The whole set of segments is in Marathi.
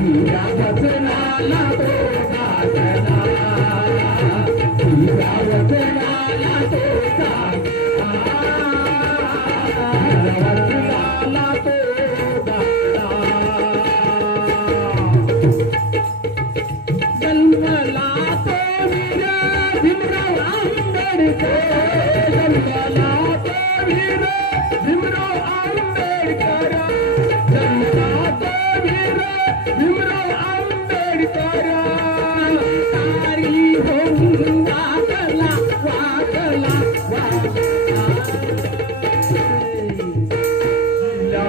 రాధ జనాల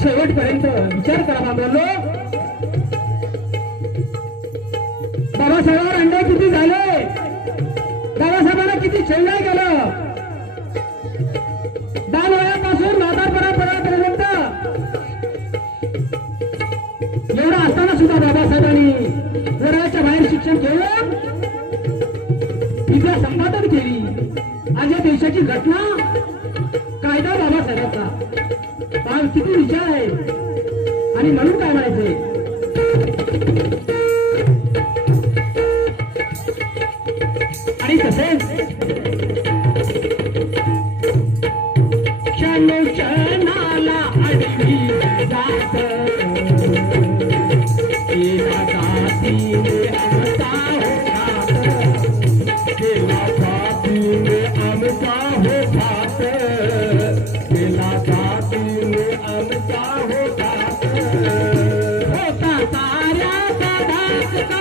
शेवटपर्यंत विचार करा बोललो. बाबासाहेबांवर अंडे किती झाले? बाबासाहेबांना किती छेडलं केलं? बाल वयापासून म्हातारपणापर्यंत एवढं असताना सुद्धा बाबासाहेबांनी घराच्या बाहेर शिक्षण घेऊन विद्या संपादन केली. आज या देशाची घटना कायदा बाबा पहा किती विचार आहे. आणि म्हणून काय म्हणायचंय? आणि तसेच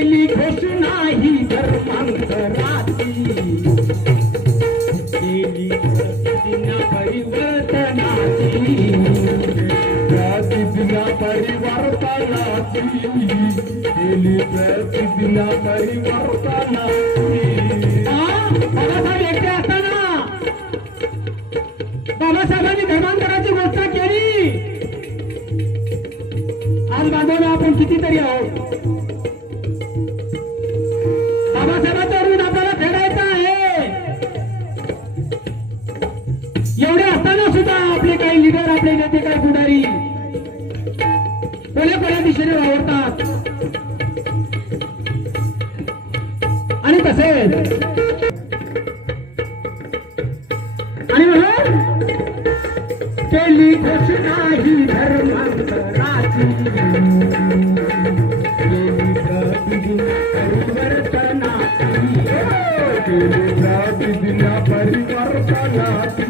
केली घोषणा ही धर्मांतराची. केली परिवर्तनाची. परिवर्तनाची. केली प्रतिज्ञा परिवर्तनाची. बाबासाहेब एकटे असताना. बाबासाहेबांनी धर्मांतराची घोषणा केली. आज बांधवला आपण कितीतरी आहोत. आपले नेते काय पुढारी? कोण्या कोण्या दिशेने वावरतात. आणि तसेच आणि म्हणून केली घोषणा ही धर्मांतराची. केली परिवर्तनाची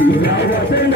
वचनाला तो